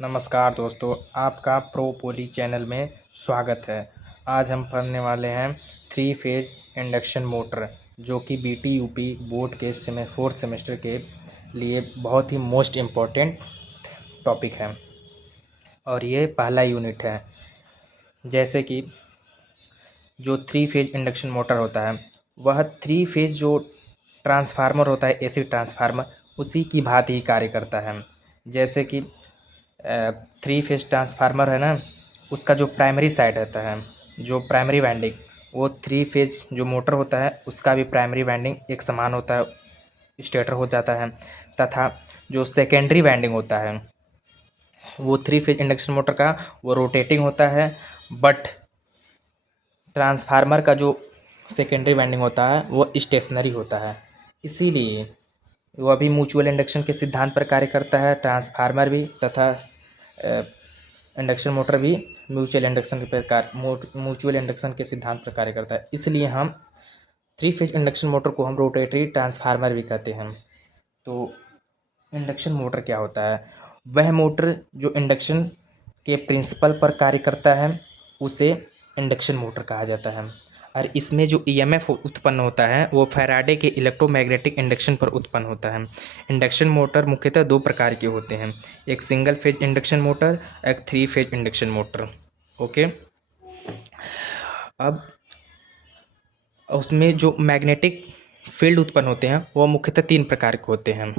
नमस्कार दोस्तों, आपका प्रो पोली चैनल में स्वागत है। आज हम पढ़ने वाले हैं थ्री फेज इंडक्शन मोटर, जो कि बीटी यूपी बोर्ड के समय 4th सेमेस्टर के लिए बहुत ही मोस्ट इम्पॉर्टेंट टॉपिक है और ये पहला यूनिट है। जैसे कि जो थ्री फेज इंडक्शन मोटर होता है वह थ्री फेज जो ट्रांसफार्मर होता है, एसी ट्रांसफार्मर, उसी की भांति ही कार्य करता है। जैसे कि थ्री फेज ट्रांसफार्मर है ना, उसका जो प्राइमरी साइड रहता है, जो प्राइमरी वाइंडिंग, वो थ्री फेज जो मोटर होता है उसका भी प्राइमरी वाइंडिंग एक समान होता है, स्टेटर हो जाता है। तथा जो सेकेंडरी वाइंडिंग होता है वो थ्री फेज इंडक्शन मोटर का वो रोटेटिंग होता है, बट ट्रांसफार्मर का जो सेकेंडरी वाइंडिंग होता है वो स्टेशनरी होता है। इसीलिए वो भी म्यूचुअल इंडक्शन के सिद्धांत पर कार्य करता है, ट्रांसफार्मर भी तथा इंडक्शन मोटर भी म्यूचुअल इंडक्शन के सिद्धांत पर कार्य करता है। इसलिए हम थ्री फेज इंडक्शन मोटर को हम रोटेटरी ट्रांसफार्मर भी कहते हैं। तो इंडक्शन मोटर क्या होता है? वह मोटर जो इंडक्शन के प्रिंसिपल पर कार्य करता है उसे इंडक्शन मोटर कहा जाता है। और इसमें जो ईएमएफ उत्पन्न होता है वो फैराडे के इलेक्ट्रोमैग्नेटिक इंडक्शन पर उत्पन्न होता है। इंडक्शन मोटर मुख्यतः दो प्रकार के होते हैं, एक सिंगल फेज इंडक्शन मोटर, एक three phase induction motor. Okay, अब उसमें जो मैग्नेटिक फील्ड उत्पन्न होते हैं वो मुख्यतः तीन प्रकार के होते हैं।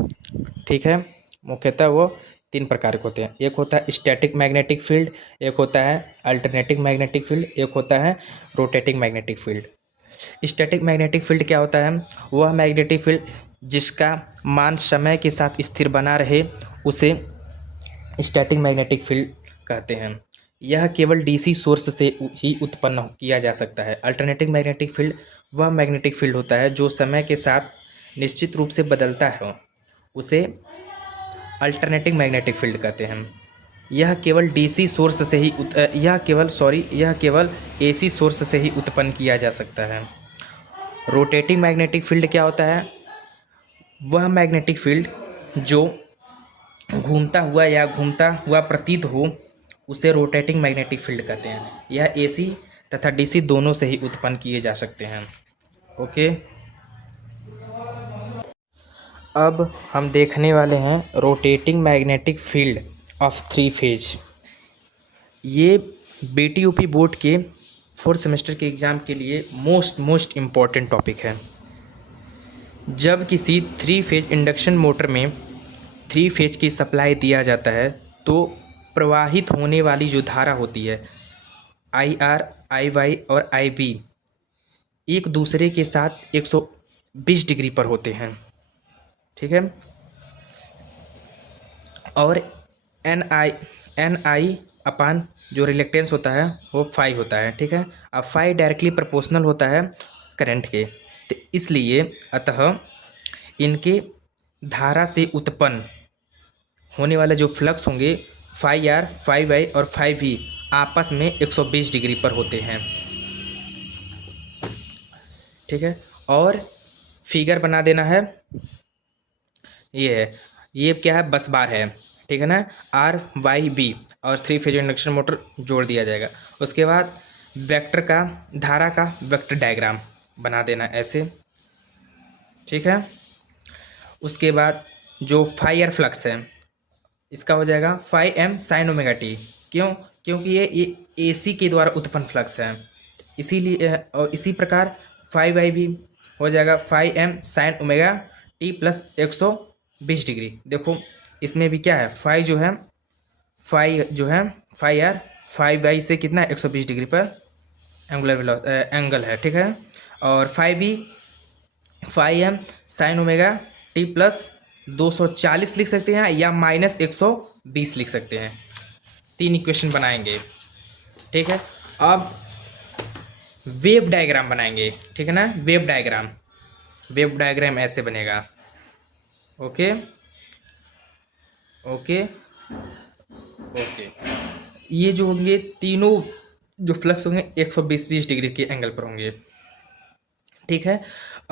ठीक है, मुख्यतः वो तीन प्रकार के होते हैं। एक होता है स्टैटिक मैग्नेटिक फील्ड, एक होता है अल्टरनेटिंग मैग्नेटिक फील्ड, एक होता है rotating magnetic field. Static magnetic field क्या होता है? वह मैग्नेटिक फील्ड जिसका मान समय के साथ स्थिर बना रहे उसे स्टैटिक मैग्नेटिक फील्ड कहते हैं। यह केवल डीसी सोर्स से ही उत्पन्न किया जा सकता है। अल्टरनेटिंग मैग्नेटिक फील्ड वह मैग्नेटिक फील्ड होता है जो समय के साथ निश्चित रूप से बदलता है, उसे अल्टरनेटिंग मैग्नेटिक फील्ड कहते हैं। यह केवल डीसी सोर्स से ही यह केवल एसी सोर्स से ही उत्पन्न किया जा सकता है। रोटेटिंग मैग्नेटिक फील्ड क्या होता है? वह मैग्नेटिक फील्ड जो घूमता हुआ प्रतीत हो उसे रोटेटिंग मैग्नेटिक फील्ड कहते हैं। यह एसी तथा डीसी दोनों से ही उत्पन्न किए जा सकते हैं। ओके, अब हम देखने वाले हैं rotating magnetic field of three phase. ये बीटीयूपी बोर्ड के 4th सेमेस्टर के एग्ज़ाम के लिए मोस्ट इम्पॉर्टेंट टॉपिक है। जब किसी थ्री फेज इंडक्शन मोटर में थ्री फेज की सप्लाई दिया जाता है तो प्रवाहित होने वाली जो धारा होती है IR, IY और IB एक दूसरे के साथ 120 डिग्री पर होते हैं। ठीक है, और NI अपान जो रिलेक्टेंस होता है वो फाई होता है। ठीक है, अब फाई डायरेक्टली प्रोपोर्शनल होता है करंट के, तो इसलिए अतः इनके धारा से उत्पन्न होने वाले जो फ्लक्स होंगे फाई आर, फाई वाई और फाई वी आपस में 120 डिग्री पर होते हैं। ठीक है, और फिगर बना देना है, ये क्या है? बस बार है। ठीक है ना, RYB और थ्री फेज इंडक्शन मोटर जोड़ दिया जाएगा। उसके बाद वेक्टर का, धारा का वेक्टर डायग्राम बना देना ऐसे। ठीक है, उसके बाद जो फाई आर फ्लक्स है इसका हो जाएगा phi M sine omega T. क्यों? क्योंकि ये एसी के द्वारा उत्पन्न फ्लक्स है, इसीलिए। और इसी प्रकार फाई वाई भी हो जाएगा phi M sine omega T plus 120 degree. देखो इसमें भी क्या है, फाई जो है फाई आर फाई वाई से कितना 120 डिग्री पर एंगल है। ठीक है, और phi M sine omega T plus 240 लिख सकते हैं या माइनस 120 लिख सकते हैं। तीन इक्वेशन बनाएंगे। ठीक है, अब वेव डायग्राम बनाएंगे। ठीक है ना, वेव डायग्राम ऐसे बनेगा। ओके ओके ओके, ये जो होंगे तीनों जो फ्लक्स होंगे 120 डिग्री के एंगल पर होंगे। ठीक है,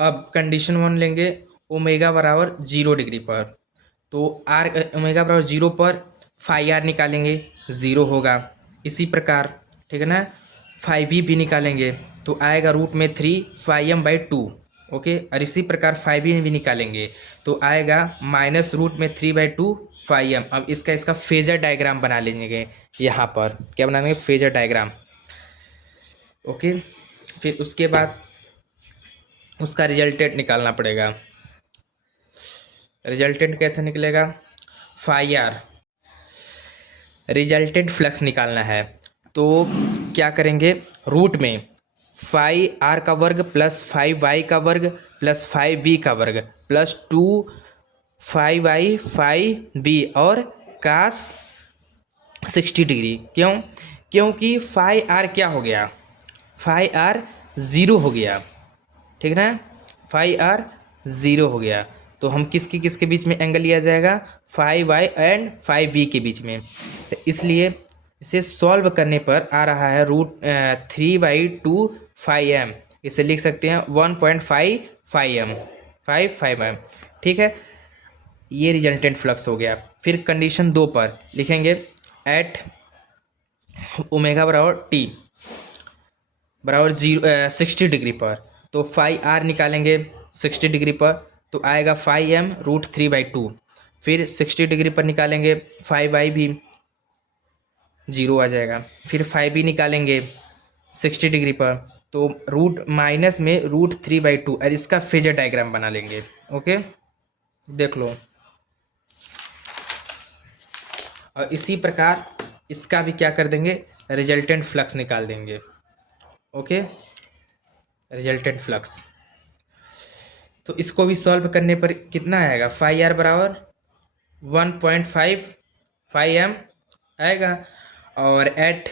अब कंडीशन 1 लेंगे, ओमेगा बराबर 0 डिग्री पर। तो आर ओमेगा बराबर 0 पर फाई आर निकालेंगे, ज़ीरो होगा। इसी प्रकार ठीक है ना, फाई वी भी निकालेंगे तो आएगा रूट में 3 φm/2। ओके, और इसी प्रकार फाई वी भी निकालेंगे तो आएगा -√में 3/2 φm। अब इसका फेजर डायग्राम बना लेंगे। यहाँ पर क्या बनाएंगे, फेजर डायग्राम। ओके, फिर उसके बाद उसका रिजल्टेंट निकालना पड़ेगा। रिजल्टेंट कैसे निकलेगा, फाई आर रिजल्टेंट फ्लक्स निकालना है तो क्या करेंगे, रूट में फाई आर का वर्ग प्लस फाई वाई का वर्ग प्लस फाई वी का वर्ग plus 2 phi Y phi V और कास 60 डिग्री। क्यों, क्योंकि फाई आर क्या हो गया, फाई आर ज़ीरो हो गया। ठीक है ना, फाई आर ज़ीरो हो गया तो हम किसके बीच में एंगल लिया जाएगा, phi Y and phi B के बीच में। तो इसलिए इसे सॉल्व करने पर आ रहा है √3/2 φm। इसे लिख सकते हैं 1.5 φm। ठीक है, ये रिजल्टेंट फ्लक्स हो गया। फिर कंडीशन 2 पर लिखेंगे एट ओमेगा बराबर टी बराबर 60 डिग्री पर, तो फाई आर निकालेंगे 60 डिग्री पर तो आएगा φm √3/2। फिर 60 डिग्री पर निकालेंगे फाई वाई भी 0 आ जाएगा। फिर फाई बी निकालेंगे 60 डिग्री पर तो रूट माइनस में √3/2 और इसका फेजर डायग्राम बना लेंगे। ओके, देख लो। और इसी प्रकार इसका भी क्या कर देंगे, रिजल्टेंट फ्लक्स निकाल देंगे। ओके, रिजल्टेंट फ्लक्स तो इसको भी सॉल्व करने पर कितना आएगा, फाई आर बराबर 1.5 φm आएगा। और एट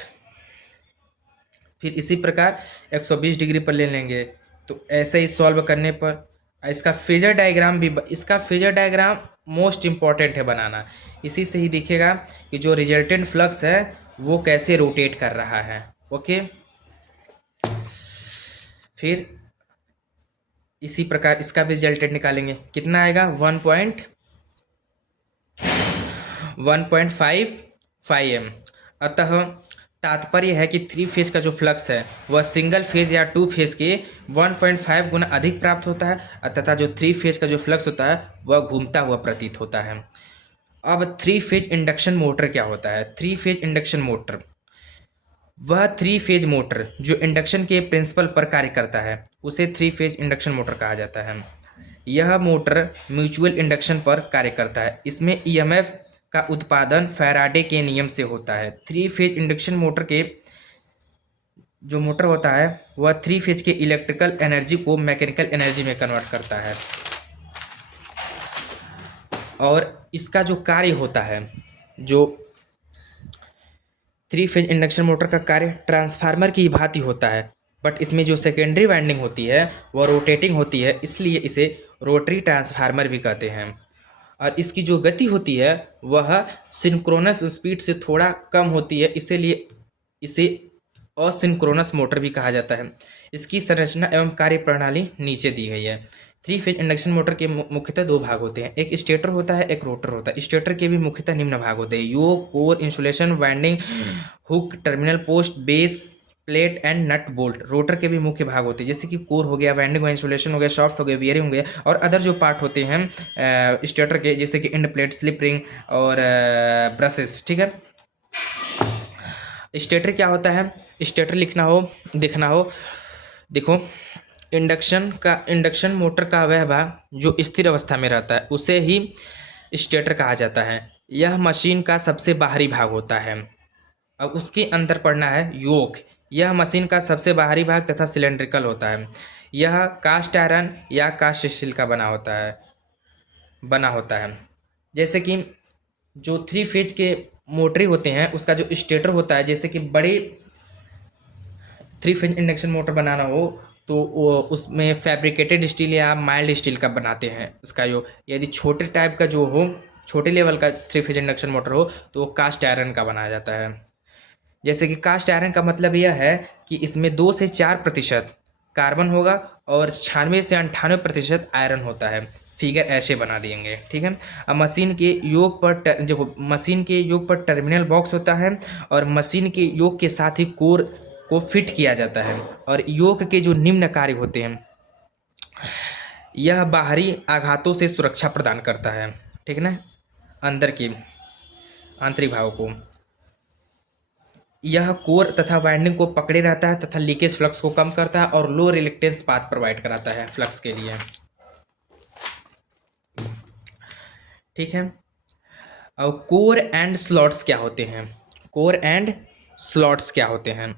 फिर इसी प्रकार 120 डिग्री पर ले लेंगे तो ऐसे ही सॉल्व करने पर इसका फेजर डायग्राम भी, इसका फेजर डायग्राम मोस्ट इम्पॉर्टेंट है बनाना। इसी से ही दिखेगा कि जो रिजल्टेंट फ्लक्स है वो कैसे रोटेट कर रहा है। ओके, फिर इसी प्रकार इसका भी रिजल्टेंट निकालेंगे, कितना आएगा 1.5 φm। अतः तात्पर्य है कि 3 फेज का जो फ्लक्स है वह सिंगल फेज या 2 फेज के 1.5 गुना अधिक प्राप्त होता है, तथा जो 3 फेज का जो फ्लक्स होता है वह घूमता हुआ प्रतीत होता है। अब 3 फेज इंडक्शन मोटर क्या होता है, 3 फेज इंडक्शन मोटर वह 3 फेज मोटर जो इंडक्शन के प्रिंसिपल पर कार्य करता है उसे 3 फेज इंडक्शन मोटर कहा जाता है। यह मोटर म्यूचुअल इंडक्शन पर कार्य करता है। इसमें ईएमएफ का उत्पादन फैराडे के नियम से होता है। 3 फेज इंडक्शन मोटर के जो मोटर होता है वह 3 फेज के इलेक्ट्रिकल एनर्जी को मैकेनिकल एनर्जी में कन्वर्ट करता है। और इसका जो कार्य होता है, जो 3 फेज इंडक्शन मोटर का कार्य ट्रांसफार्मर की भांति होता है, बट इसमें जो सेकेंडरी वाइंडिंग होती है वह रोटेटिंग होती है, इसलिए इसे रोटरी ट्रांसफार्मर भी कहते हैं। और इसकी जो गति होती है वह सिंक्रोनस स्पीड से थोड़ा कम होती है, इसीलिए इसे असिंक्रोनस मोटर भी कहा जाता है। इसकी संरचना एवं कार्य प्रणाली नीचे दी गई है। 3 फेज इंडक्शन मोटर के मुख्यतः 2 भाग होते हैं, एक स्टेटर होता है, एक रोटर होता है। स्टेटर के भी मुख्यतः निम्न भाग होते हैं, yoke, core, insulation, winding, hook, terminal post, base plate and nut bolt. Rotor के भी मुख्य भाग होते हैं, जैसे कि कोर हो गया, वाइंडिंग हो, इंसुलेशन हो गया, शाफ्ट हो गया, वियरिंग हो गया, और अदर जो पार्ट होते हैं स्टेटर के, जैसे कि एंड प्लेट, स्लिप रिंग और ब्रशेस। ठीक है, स्टेटर क्या होता है, स्टेटर लिखना हो, देखना हो, देखो इंडक्शन मोटर का वह भाग जो स्थिर अवस्था में रहता है उसे ही स्टेटर कहा जाता है। यह मशीन का सबसे बाहरी भाग होता है। अब उसके अंदर पढ़ना है योक। यह मशीन का सबसे बाहरी भाग तथा सिलेंड्रिकल होता है। यह कास्ट आयरन या कास्ट स्टील का बना होता है। जैसे कि जो 3 फेज के मोटरी होते हैं उसका जो स्टेटर होता है, जैसे कि बड़े 3 फेज इंडक्शन मोटर बनाना हो तो वो उसमें फैब्रिकेटेड स्टील या माइल्ड स्टील का बनाते हैं। उसका जो यदि छोटे टाइप का जो हो, छोटे लेवल का 3 फेज इंडक्शन मोटर हो तो वो कास्ट आयरन का बनाया जाता है। जैसे कि कास्ट आयरन का मतलब यह है कि इसमें 2 से 4% कार्बन होगा और 96 से 98% आयरन होता है। फिगर ऐसे बना देंगे, ठीक है। अब मशीन के योग पर देखो, मशीन के योग पर टर्मिनल बॉक्स होता है और मशीन के योग के साथ ही कोर को फिट किया जाता है। और योग के जो निम्न कार्य होते हैं, यह बाहरी आघातों से सुरक्षा प्रदान करता है, ठीक है ना, अंदर की आंतरिक भागों को। यह कोर तथा वाइंडिंग को पकड़े रहता है तथा लीकेज फ्लक्स को कम करता है और लो रिलेक्टेंस पाथ प्रोवाइड कराता है फ्लक्स के लिए, ठीक है। अब कोर एंड स्लॉट्स क्या होते हैं? कोर एंड स्लॉट्स क्या होते हैं?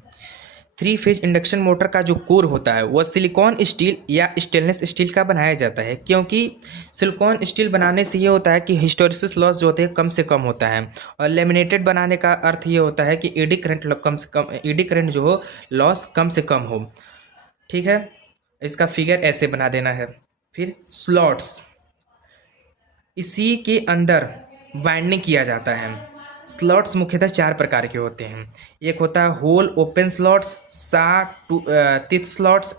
थ्री फेज इंडक्शन मोटर का जो कोर होता है वह सिलिकॉन स्टील या स्टेनलेस स्टील का बनाया जाता है, क्योंकि सिलिकॉन स्टील बनाने से ये होता है कि हिस्टैरिसीस लॉस जो होते हैं कम से कम होता है। और लेमिनेटेड बनाने का अर्थ ये होता है कि एडी करंट कम से कम, एडी करंट जो हो लॉस कम से कम हो, ठीक है। इसका फिगर ऐसे बना देना है। फिर स्लॉट्स, इसी के अंदर वाइंडिंग किया जाता है। स्लॉट्स मुख्यतः चार प्रकार के होते हैं। एक होता है whole open slots, teeth slots,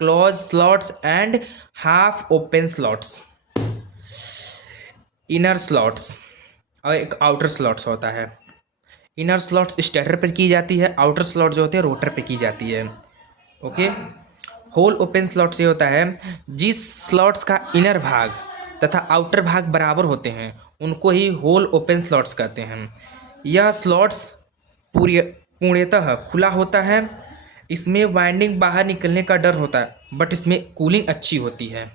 close slots and half open slots. Inner slots और एक आउटर स्लॉट्स होता है। इनर स्लॉट्स स्टेटर पर की जाती है, आउटर स्लॉट जो होते हैं रोटर पे की जाती है, ओके। होल ओपन स्लॉट्स ये होता है जिस स्लॉट्स का इनर भाग तथा आउटर भाग बराबर होते हैं उनको ही होल ओपन स्लॉट्स कहते हैं। यह स्लॉट्स पूर्णतः खुला होता है। इसमें वाइंडिंग बाहर निकलने का डर होता है, बट इसमें कूलिंग अच्छी होती है।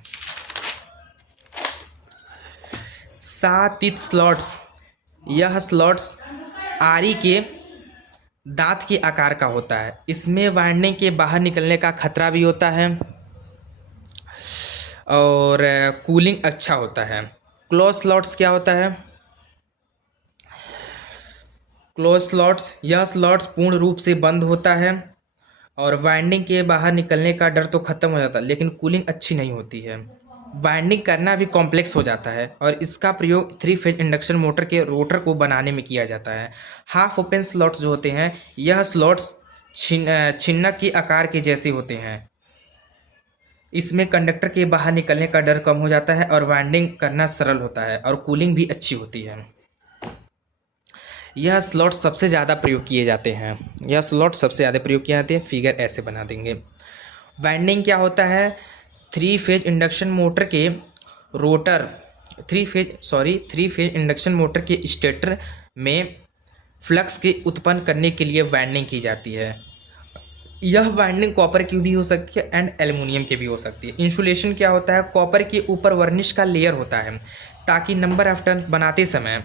7 स्लॉट्स, यह स्लॉट्स आरी के दांत के आकार का होता है। इसमें वाइंडिंग के बाहर निकलने का खतरा भी होता है और कूलिंग अच्छा होता है। क्लोज स्लॉट्स क्या होता है? क्लोज स्लॉट्स, यह स्लॉट्स पूर्ण रूप से बंद होता है और वाइंडिंग के बाहर निकलने का डर तो खत्म हो जाता है, लेकिन कूलिंग अच्छी नहीं होती है। वाइंडिंग करना भी कॉम्प्लेक्स हो जाता है और इसका प्रयोग 3 फेज इंडक्शन मोटर के रोटर को बनाने में किया जाता है। हाफ ओपन स्लॉट्स जो होते हैं, यह स्लॉट्स छिन्नक के आकार के जैसे होते हैं। इसमें कंडक्टर के बाहर निकलने का डर कम हो जाता है और वाइंडिंग करना सरल होता है और कूलिंग भी अच्छी होती है। यह स्लॉट सबसे ज़्यादा प्रयोग किए जाते हैं। यह स्लॉट सबसे ज़्यादा प्रयोग किए जाते हैं। फिगर ऐसे बना देंगे। वाइंडिंग क्या होता है? 3 फेज इंडक्शन मोटर के रोटर, 3 फेज इंडक्शन मोटर के स्टेटर में फ्लक्स के उत्पन्न करने के लिए वाइंडिंग की जाती है। यह वाइंडिंग कॉपर की भी हो सकती है एंड एल्युमिनियम की भी हो सकती है। इंसुलेशन क्या होता है? कॉपर के ऊपर वर्निश का लेयर होता है ताकि नंबर ऑफ टर्न बनाते समय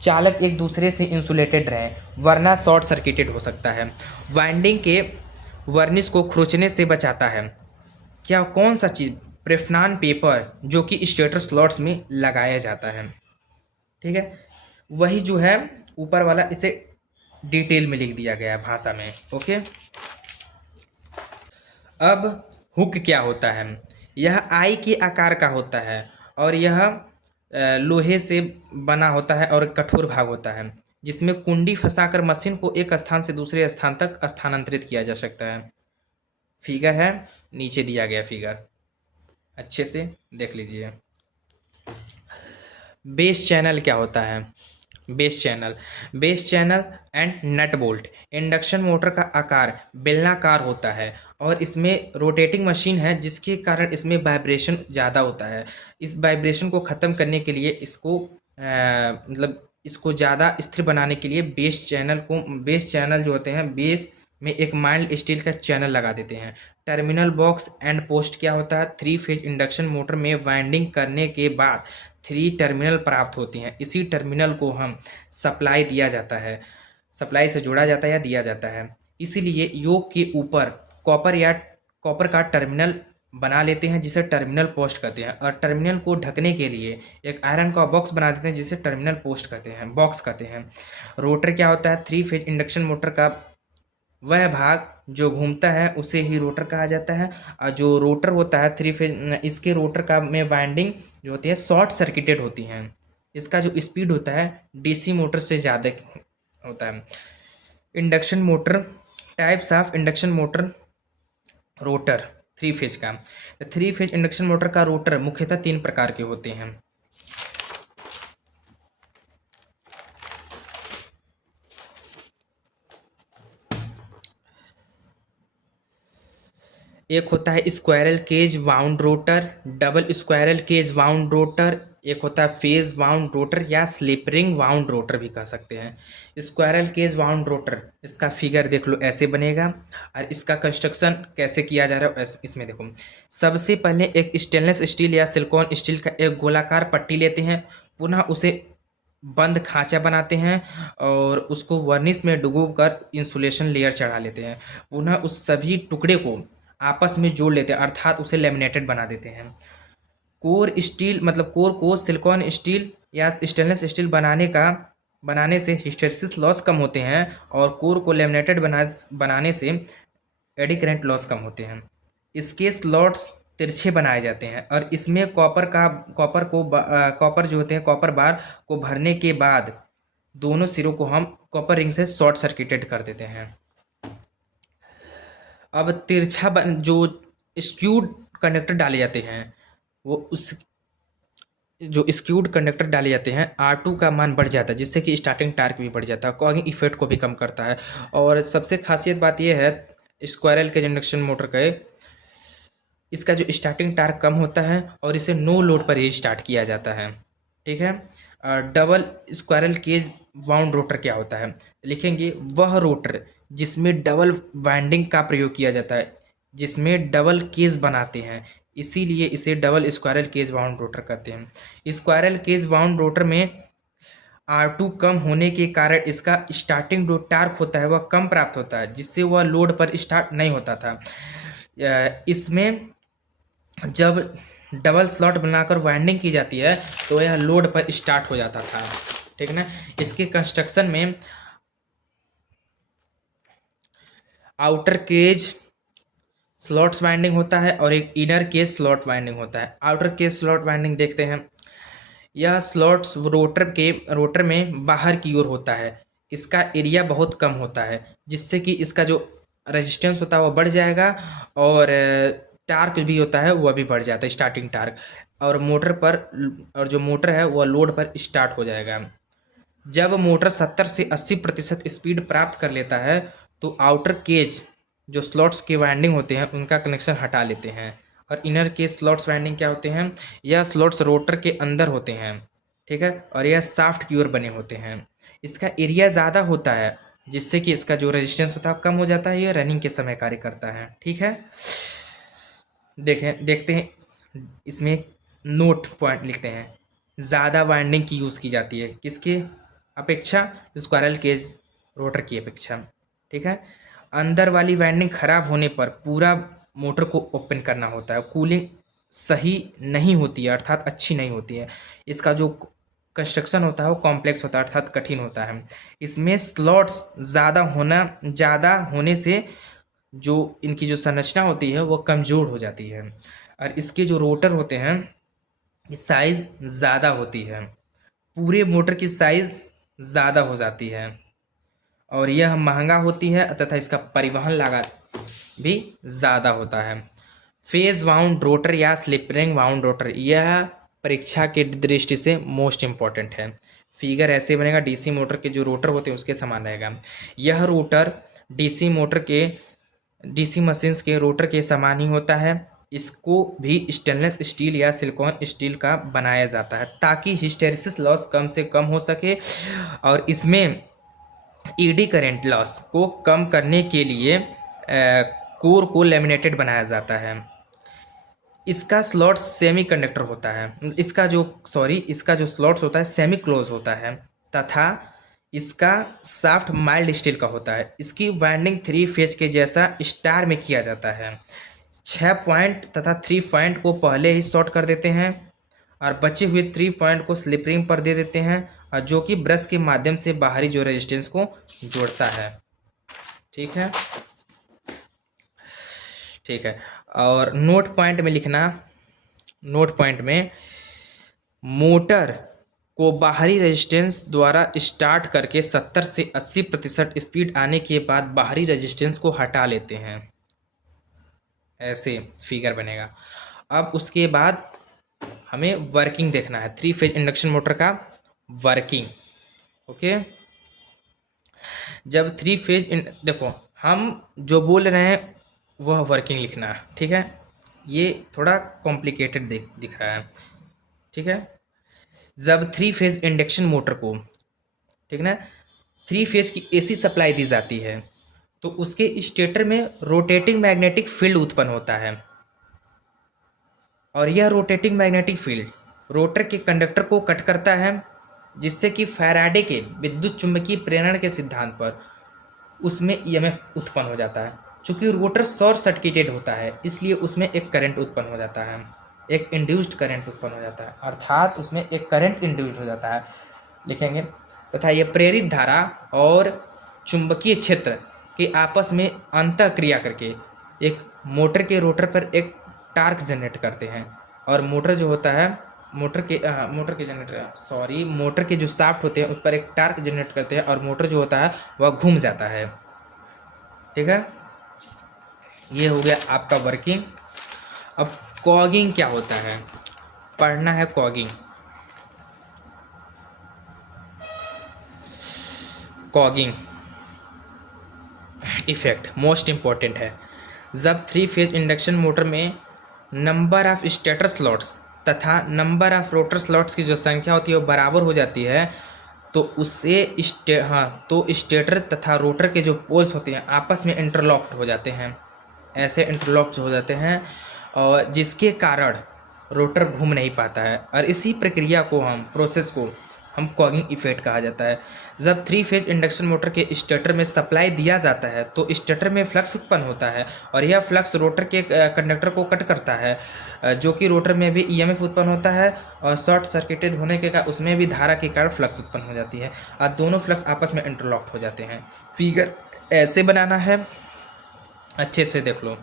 चालक एक दूसरे से इंसुलेटेड रहे, वरना शॉर्ट सर्किटेड हो सकता है। वाइंडिंग के वर्निश को खरोंचने से बचाता है। क्या कौन सा चीज़? प्रेफनान पेपर, जो कि स्टेटर स्लॉट्स में लगाया जाता है, ठीक है। वही जो है ऊपर वाला, इसे डिटेल में लिख दिया गया है भाषा में, ओके। अब हुक क्या होता है? यह आई के आकार का होता है और यह लोहे से बना होता है और कठोर भाग होता है, जिसमें कुंडी फंसाकर मशीन को एक स्थान से दूसरे स्थान तक स्थानांतरित किया जा सकता है। फिगर है, नीचे दिया गया फिगर, अच्छे से देख लीजिए। बेस चैनल क्या होता है? Base channel and nut bolt. Induction motor का आकार बेलनाकार होता है और इसमें रोटेटिंग मशीन है, जिसके कारण इसमें वाइब्रेशन ज़्यादा होता है। इस वाइब्रेशन को ख़त्म करने के लिए मतलब इसको ज़्यादा स्थिर बनाने के लिए बेस चैनल जो होते हैं, बेस में एक माइल्ड स्टील का चैनल लगा देते हैं। टर्मिनल बॉक्स एंड पोस्ट क्या होता है? 3 फेज इंडक्शन मोटर में वाइंडिंग करने के बाद 3 टर्मिनल प्राप्त होती हैं। इसी टर्मिनल को हम सप्लाई से जोड़ा जाता है या दिया जाता है। इसीलिए योक के ऊपर कॉपर का टर्मिनल बना लेते हैं, जिसे टर्मिनल पोस्ट कहते हैं, और टर्मिनल को ढकने के लिए एक आयरन का बॉक्स बना देते हैं, जिसे टर्मिनल बॉक्स कहते हैं। रोटर क्या होता है? 3 फेज इंडक्शन मोटर का वह भाग जो घूमता है उसे ही रोटर कहा जाता है। और जो रोटर होता है 3 फेज, इसके रोटर का में वाइंडिंग जो होती है शॉर्ट सर्किटेड होती हैं। इसका जो स्पीड होता है डीसी मोटर से ज़्यादा होता है। Induction motor, types of induction motor rotor 3 phase का। तो 3 फेज इंडक्शन मोटर का रोटर मुख्यतः 3 प्रकार के होते हैं। एक होता है squirrel cage wound rotor, double squirrel cage wound rotor, एक होता है फेज वाउंड रोटर या स्लिप रिंग वाउंड रोटर भी कह सकते हैं। स्क्वायरल केज वाउंड रोटर, इसका फिगर देख लो ऐसे बनेगा। और इसका कंस्ट्रक्शन कैसे किया जा रहा है इसमें देखो। सबसे पहले एक स्टेनलेस स्टील या सिलिकॉन स्टील का एक गोलाकार पट्टी लेते हैं, पुनः उसे बंद खांचा बनाते हैं और उसको वर्निश में डुबोकर इंसुलेशन लेयर चढ़ा लेते हैं। पुनः उस सभी टुकड़े को आपस में जोड़ लेते हैं, अर्थात उसे लेमिनेटेड बना देते हैं। कोर स्टील मतलब कोर को सिलिकॉन स्टील या स्टेनलेस स्टील बनाने से हिस्टेरिसिस लॉस कम होते हैं और कोर को लेमिनेटेड बनाने से एडी करंट लॉस कम होते हैं। इसके स्लॉट्स तिरछे बनाए जाते हैं और इसमें कॉपर जो होते हैं कॉपर बार को भरने के बाद दोनों सिरों को हम कॉपर रिंग से शॉर्ट सर्किटेड कर देते हैं। अब जो स्क्यूड कंडक्टर डाले जाते हैं वो उस जो स्क्यूड कंडक्टर डाले जाते हैं R2 का मान बढ़ जाता है, जिससे कि स्टार्टिंग टार्क भी बढ़ जाता है, कॉगिंग इफेक्ट को भी कम करता है। और सबसे खासियत बात यह है स्क्वायरल के इंडक्शन मोटर का, इसका जो स्टार्टिंग टार्क कम होता है और इसे नो लोड पर ही स्टार्ट किया जाता है। ठीक है। Double squirrel cage wound rotor क्या होता है, लिखेंगे वह रोटर जिसमें डबल वाइंडिंग का प्रयोग किया जाता है, जिसमें डबल केज बनाते हैं, इसीलिए इसे double squirrel cage wound rotor कहते हैं। स्क्वायरल केज वाउंड रोटर में R2 कम होने के कारण इसका स्टार्टिंग जो टार्क होता है वह कम प्राप्त होता है, जिससे वह लोड पर स्टार्ट नहीं होता था। इसमें जब डबल स्लॉट बनाकर वाइंडिंग की जाती है तो यह लोड पर स्टार्ट हो जाता था। ठीक है ना। इसके कंस्ट्रक्शन में आउटर केज स्लॉट्स वाइंडिंग होता है और एक इनर केज स्लॉट वाइंडिंग होता है। आउटर केज स्लॉट वाइंडिंग देखते हैं। यह स्लॉट्स रोटर में बाहर की ओर होता है। इसका एरिया बहुत कम होता है, जिससे कि इसका जो रेजिस्टेंस होता है वह बढ़ जाएगा और टार्क भी होता है वह भी बढ़ जाता है, स्टार्टिंग टार्क। और जो मोटर है वह लोड पर स्टार्ट हो जाएगा। जब मोटर 70 से 80% स्पीड प्राप्त कर लेता है तो आउटर केज जो स्लॉट्स के वाइंडिंग होते हैं उनका कनेक्शन हटा लेते हैं। और इनर केज स्लॉट्स वाइंडिंग क्या होते हैं, यह स्लॉट्स रोटर के अंदर होते हैं। ठीक है। और यह साफ्ट की ओर बने होते हैं। इसका एरिया ज़्यादा होता है, जिससे कि इसका जो रेजिस्टेंस होता है कम हो जाता है, यह रनिंग के समय कार्य करता है। ठीक है। देखते हैं इसमें नोट पॉइंट लिखते हैं। ज़्यादा वाइंडिंग की यूज़ की जाती है किसके अपेक्षा, स्क्वायरल केज रोटर की अपेक्षा। ठीक है। अंदर वाली वाइंडिंग खराब होने पर पूरा मोटर को ओपन करना होता है, कूलिंग सही नहीं होती है, अर्थात अच्छी नहीं होती है। इसका जो कंस्ट्रक्शन होता है वो कॉम्प्लेक्स होता है, अर्थात कठिन होता है। इसमें स्लॉट्स ज़्यादा होने से जो इनकी जो संरचना होती है वो कमज़ोर हो जाती है। और इसके जो रोटर होते हैं साइज़ ज़्यादा होती है, पूरे मोटर की साइज़ ज़्यादा हो जाती है और यह महंगा होती है तथा इसका परिवहन लागत भी ज़्यादा होता है। फेज वाउंड रोटर या स्लिप रिंग वाउंड रोटर, यह परीक्षा के दृष्टि से मोस्ट इम्पॉर्टेंट है। फिगर ऐसे बनेगा, डीसी मोटर के जो रोटर होते हैं उसके समान रहेगा। यह रोटर डीसी मशीन्स के रोटर के समान ही होता है। इसको भी स्टेनलेस स्टील या सिलिकॉन स्टील का बनाया जाता है ताकि हिस्टेरिसिस लॉस कम से कम हो सके और इसमें ईडी करंट लॉस को कम करने के लिए कोर को लेमिनेटेड बनाया जाता है। इसका स्लॉट सेमी कंडक्टर होता है, इसका जो स्लॉट्स होता है सेमी क्लोज होता है तथा इसका शाफ्ट माइल्ड स्टील का होता है। इसकी वाइंडिंग 3 फेज के जैसा स्टार में किया जाता है। 6 पॉइंट तथा 3 पॉइंट को पहले ही शॉर्ट कर देते हैं और बचे हुए 3 पॉइंट को स्लिप रिंग पर दे देते हैं, और जो कि ब्रश के माध्यम से बाहरी जो रेजिस्टेंस को जोड़ता है। ठीक है। ठीक है। और नोट पॉइंट में लिखना, नोट पॉइंट में मोटर को बाहरी रेजिस्टेंस द्वारा स्टार्ट करके 70 से 80% स्पीड आने के बाद बाहरी रेजिस्टेंस को हटा लेते हैं। ऐसे फिगर बनेगा। अब उसके बाद हमें वर्किंग देखना है, 3 फेज इंडक्शन मोटर का वर्किंग। ओके, जब 3 फेज देखो हम जो बोल रहे हैं वह वर्किंग लिखना है, ठीक है। ये थोड़ा कॉम्प्लिकेटेड दिख रहा है, ठीक है। जब 3 फेज इंडक्शन मोटर को, ठीक ना, 3 फेज की एसी सप्लाई दी जाती है तो उसके स्टेटर में रोटेटिंग मैग्नेटिक फील्ड उत्पन्न होता है, और यह रोटेटिंग मैग्नेटिक फील्ड रोटर के कंडक्टर को कट करता है, जिससे कि फैराडे के विद्युत चुंबकीय प्रेरण के सिद्धांत पर उसमें ईएमएफ उत्पन्न हो जाता है। चूंकि रोटर शॉर्ट सर्किटेड होता है इसलिए उसमें एक करंट उत्पन्न हो जाता है, एक इंड्यूस्ड करंट उत्पन्न हो जाता है, अर्थात उसमें एक करंट इंड्यूस्ड हो जाता है, लिखेंगे। तथा यह प्रेरित धारा और चुंबकीय क्षेत्र के आपस में अंतः क्रिया करके एक मोटर के रोटर पर एक टार्क जनरेट करते हैं, और मोटर जो होता है मोटर के जनरेटर मोटर के जो शाफ्ट होते हैं उस पर एक टार्क जनरेट करते हैं, और मोटर जो होता है वह घूम जाता है, ठीक है। ये हो गया आपका वर्किंग। अब कॉगिंग क्या होता है, पढ़ना है cogging. Cogging effect most important है। जब 3 फेज इंडक्शन मोटर में नंबर ऑफ स्टेटर स्लॉट्स तथा नंबर ऑफ रोटर स्लॉट्स की जो संख्या होती है वो बराबर हो जाती है, तो उससे तो स्टेटर तथा रोटर के जो पोल्स होते हैं आपस में इंटरलॉक्ड हो जाते हैं, ऐसे इंटरलॉक्ड हो जाते हैं, और जिसके कारण रोटर घूम नहीं पाता है, और इसी प्रक्रिया को प्रोसेस को हम कॉगिंग इफेक्ट कहा जाता है। जब 3 फेज इंडक्शन मोटर के स्टेटर में सप्लाई दिया जाता है तो स्टेटर में फ्लक्स उत्पन्न होता है, और यह फ्लक्स रोटर के कंडक्टर को कट करता है, जो कि रोटर में भी ईएमएफ उत्पन्न होता है, और शॉर्ट सर्किटेड होने के कारण उसमें भी धारा के कारण फ्लक्स उत्पन्न हो जाती है, और दोनों फ्लक्स आपस में इंटरलॉक्ड हो जाते हैं। फिगर ऐसे बनाना है, अच्छे से देख लो।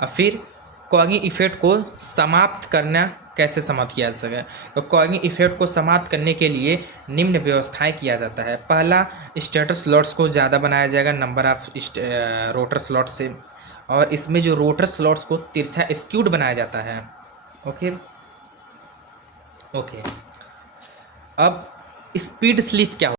और फिर कॉगिंग इफेक्ट को समाप्त करना, कैसे समाप्त किया जा सके, तो कॉगिंग इफेक्ट को समाप्त करने के लिए निम्न व्यवस्थाएं किया जाता है। पहला, स्टेटर स्लॉट्स को ज़्यादा बनाया जाएगा नंबर ऑफ रोटर स्लॉट से, और इसमें जो रोटर स्लॉट्स को तिरछा स्क्यूड बनाया जाता है। ओके ओके, अब स्पीड स्लिप क्या